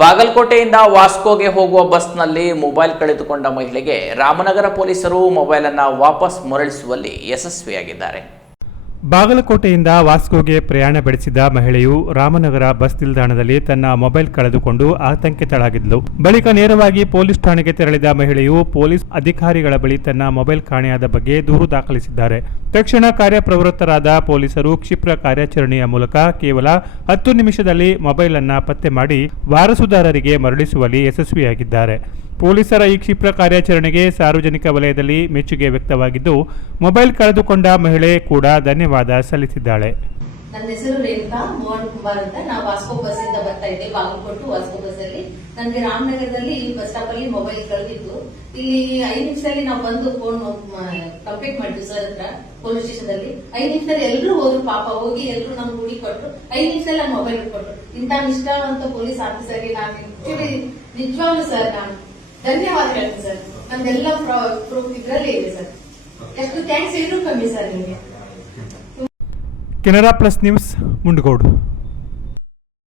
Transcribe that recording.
ಬಾಗಲಕೋಟೆಯಿಂದ ವಾಸ್ಕೋಗೆ ಹೋಗುವ ಬಸ್ನಲ್ಲಿ ಮೊಬೈಲ್ ಕಳೆದುಕೊಂಡ ಮಹಿಳೆಗೆ ರಾಮನಗರ ಪೊಲೀಸರು ಮೊಬೈಲ್ ಅನ್ನು ವಾಪಸ್ ಮರಳಿಸುವಲ್ಲಿ ಯಶಸ್ವಿಯಾಗಿದ್ದಾರೆ. ಬಾಗಲಕೋಟೆಯಿಂದ ವಾಸ್ಕೋಗೆ ಪ್ರಯಾಣ ಬೆಳೆಸಿದ ಮಹಿಳೆಯು ರಾಮನಗರ ಬಸ್ ನಿಲ್ದಾಣದಲ್ಲಿ ತನ್ನ ಮೊಬೈಲ್ ಕಳೆದುಕೊಂಡು ಆತಂಕಿತಳಾಗಿದ್ಲು. ಬಳಿಕ ನೇರವಾಗಿ ಪೊಲೀಸ್ ಠಾಣೆಗೆ ತೆರಳಿದ ಮಹಿಳೆಯು ಪೊಲೀಸ್ ಅಧಿಕಾರಿಗಳ ಬಳಿ ತನ್ನ ಮೊಬೈಲ್ ಕಾಣೆಯಾದ ಬಗ್ಗೆ ದೂರು ದಾಖಲಿಸಿದ್ದಾರೆ. ತಕ್ಷಣ ಕಾರ್ಯಪ್ರವೃತ್ತರಾದ ಪೊಲೀಸರು ಕ್ಷಿಪ್ರ ಕಾರ್ಯಾಚರಣೆಯ ಮೂಲಕ ಕೇವಲ 10 ನಿಮಿಷದಲ್ಲಿ ಮೊಬೈಲ್ ಅನ್ನು ಪತ್ತೆ ಮಾಡಿ ವಾರಸುದಾರರಿಗೆ ಮರಳಿಸುವಲ್ಲಿ ಯಶಸ್ವಿಯಾಗಿದ್ದಾರೆ. ಪೊಲೀಸರ ಈ ಕ್ಷಿಪ್ರ ಕಾರ್ಯಾಚರಣೆಗೆ ಸಾರ್ವಜನಿಕ ವಲಯದಲ್ಲಿ ಮೆಚ್ಚುಗೆ ವ್ಯಕ್ತವಾಗಿದ್ದು, ಮೊಬೈಲ್ ಕಳೆದುಕೊಂಡ ಮಹಿಳೆ ಕೂಡ ಧನ್ಯವಾದ ಸಲ್ಲಿಸಿದ್ದಾಳೆ. ನನ್ನ ಹೆಸರು ರೇಖಾ ಮೋಹನ್ ಕುಮಾರ್ ಅಂತ. ನಾವು ವಾಸ್ಕೋ ಬಸ್ ಇಂದ ಬರ್ತಾ ಇದ್ದೆ, ಬಾಗಲಕೋಟೆ ವಾಸ್ಕೋ ಬಸ್ ಅಲ್ಲಿ. ನನಗೆ ರಾಮನಗರದಲ್ಲಿ ಬಸ್ ಸ್ಟಾಪ್ ಅಲ್ಲಿ ಮೊಬೈಲ್ ಕಳೆದಿತ್ತು. ಇಲ್ಲಿ 5 ನಿಮಿಷದಲ್ಲಿ ನಾವು ಬಂದು ಫೋನ್ ಕಂಪ್ಲೀಟ್ ಮಾಡಿದ್ವಿ ಸರ್ ಹತ್ರ ಪೊಲೀಸ್ ಸ್ಟೇಷನ್ ಅಲ್ಲಿ. 5 ನಿಮಿಷದಲ್ಲಿ ಎಲ್ಲರೂ ಹೋದ್ರು, ಪಾಪ ಹೋಗಿ ಎಲ್ಲರೂ ನಮ್ಗೆ ಹುಡಿ ಕೊಟ್ಟರು. 5 ನಿಮಿಷದಲ್ಲಿ ಮೊಬೈಲ್ ಕೊಟ್ಟರು. ಇಂಥ ನಿಷ್ಠಾವಂತ ಪೊಲೀಸ್ ಆಫೀಸರ್ಗೆ ನಾನು ನಿಜವಾಗ್ಲೂ ಸರ್ ನಾನು ಧನ್ಯವಾದ ಹೇಳ್ತೀನಿ ಸರ್. ನಮ್ದೆಲ್ಲ ಪ್ರೂಫ್ ಇದ್ರಲ್ಲೇ ಇದೆ ಸರ್. ಎಷ್ಟು ಥ್ಯಾಂಕ್ಸ್ ಹೇಳಿದ್ರು ಕಮ್ಮಿ ಸರ್ ನಿಮಗೆ. Canara plus news, Mundgod.